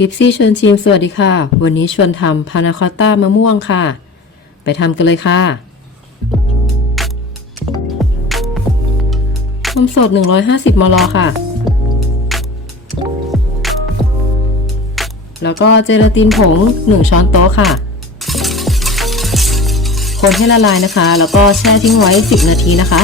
กิฟซี่ชวนชิมสวัสดีค่ะ วันนี้ชวนทำพานาคอต้ามะม่วงค่ะ ไปทำกันเลยค่ะนมสด 150 มล ค่ะ แล้วก็เจลาตินผง 1 ช้อนโต๊ะค่ะ คนให้ละลายนะคะ แล้วก็แช่ทิ้งไว้ 10 นาทีนะคะ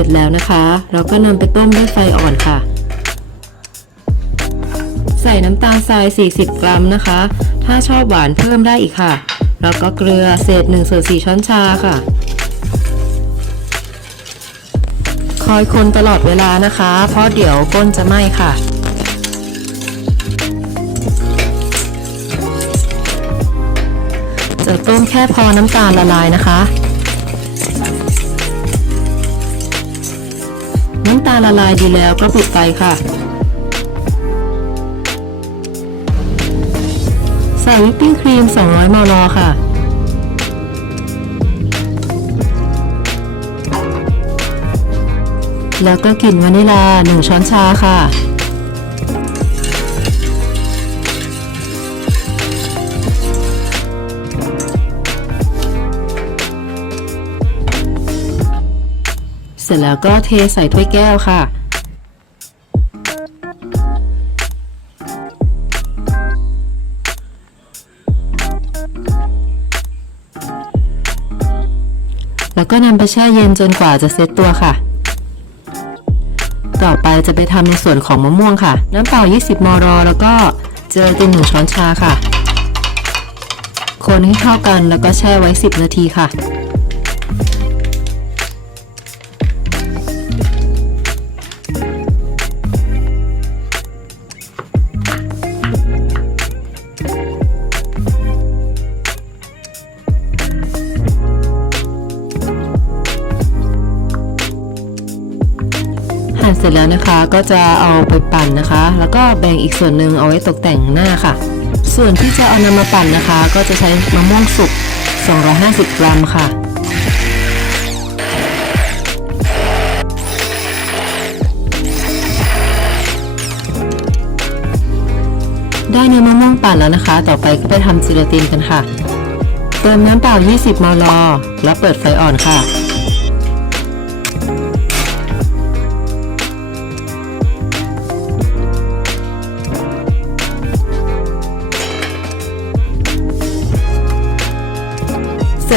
เสร็จแล้วนะคะ เราก็นำไปต้มด้วยไฟอ่อนค่ะ ใส่น้ำตาลทราย 40 กรัมนะคะ ถ้าชอบหวานเพิ่มได้อีกค่ะ แล้วก็เกลือเศษ1ส่วน4ช้อนชาค่ะ คอยคนตลอดเวลานะคะ เพราะเดี๋ยวก้นจะไหม้ค่ะจะต้มแค่พอน้ำตาลละลายนะคะ น้ำตาลละลายดีแล้วก็ปิดไฟค่ะ ใส่วิปปิ้งครีม 200 มล ค่ะ แล้วก็กลิ่นวานิลา 1 ช้อนชาค่ะ ร็จแล้วก็เทใส่ถ้วยแก้วค่ะ แล้วก็นำไปแช่เย็นจนกว่าจะเซ็ตตัวค่ะ ต่อไปจะไปทำในส่วนของมะม่วงค่ะ น้ำเปล่า 20 มล แล้วก็เจลาติน1ช้อนชาค่ะ คนให้เข้ากันแล้วก็แช่ไว้ 10 นาทีค่ะ เสร็จแล้วนะคะก็จะเอาไปปั่นนะคะ แล้วก็แบ่งอีกส่วนหนึ่งเอาไว้ตกแต่งหน้าค่ะ ส่วนที่จะเอานำมาปั่นนะคะ ก็จะใช้มะม่วงสุก 250 กรัมค่ะได้เนื้อมะม่วงปั่นแล้วนะคะ ต่อไปก็ไปทำจิลาตินกันค่ะ เติมน้ำเปล่า 20 มล แล้วเปิดไฟอ่อนค่ะ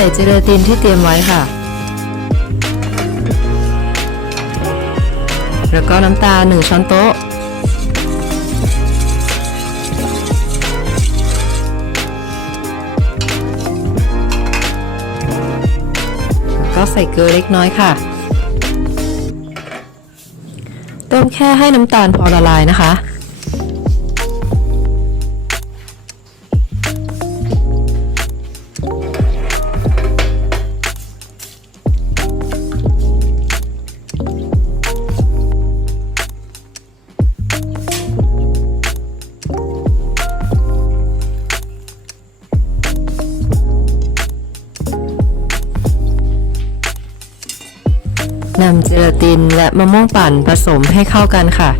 ส่เจลาตินที่เตรียมไว้ค่ะ แล้วก็น้ำตาล1ช้อนโต๊ะแล้วก็ใส่เกลือเล็กน้อยค่ะ ต้มแค่ให้น้ำตาลพอละลายนะคะ นำเจลาตินและมะม่วงปั่นผสมให้เข้ากันค่ะ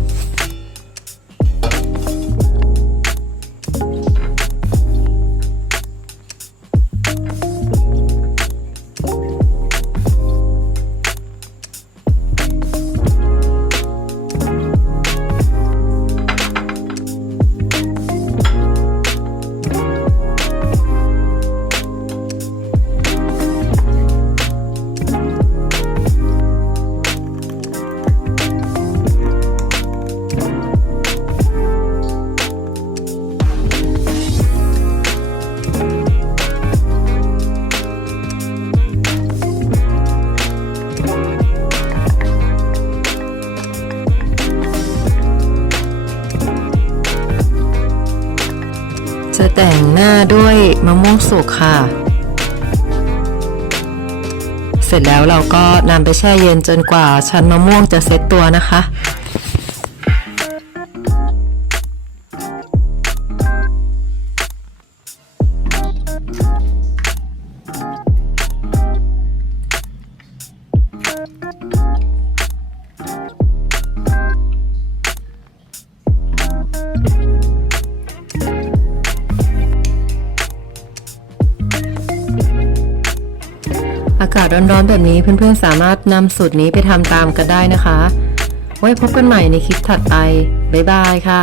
จะแต่งหน้าด้วยมะม่วงสุกค่ะ เสร็จแล้วเราก็นำไปแช่เย็นจนกว่าชั้นมะม่วงจะเซ็ตตัวนะคะากาศร้อนๆแบบนี้เพื่อนๆสามารถนำสูตรนี้ไปทำตามกันได้นะคะ ไว้พบกันใหม่ในคลิปถัดไป บ๊ายบายค่ะ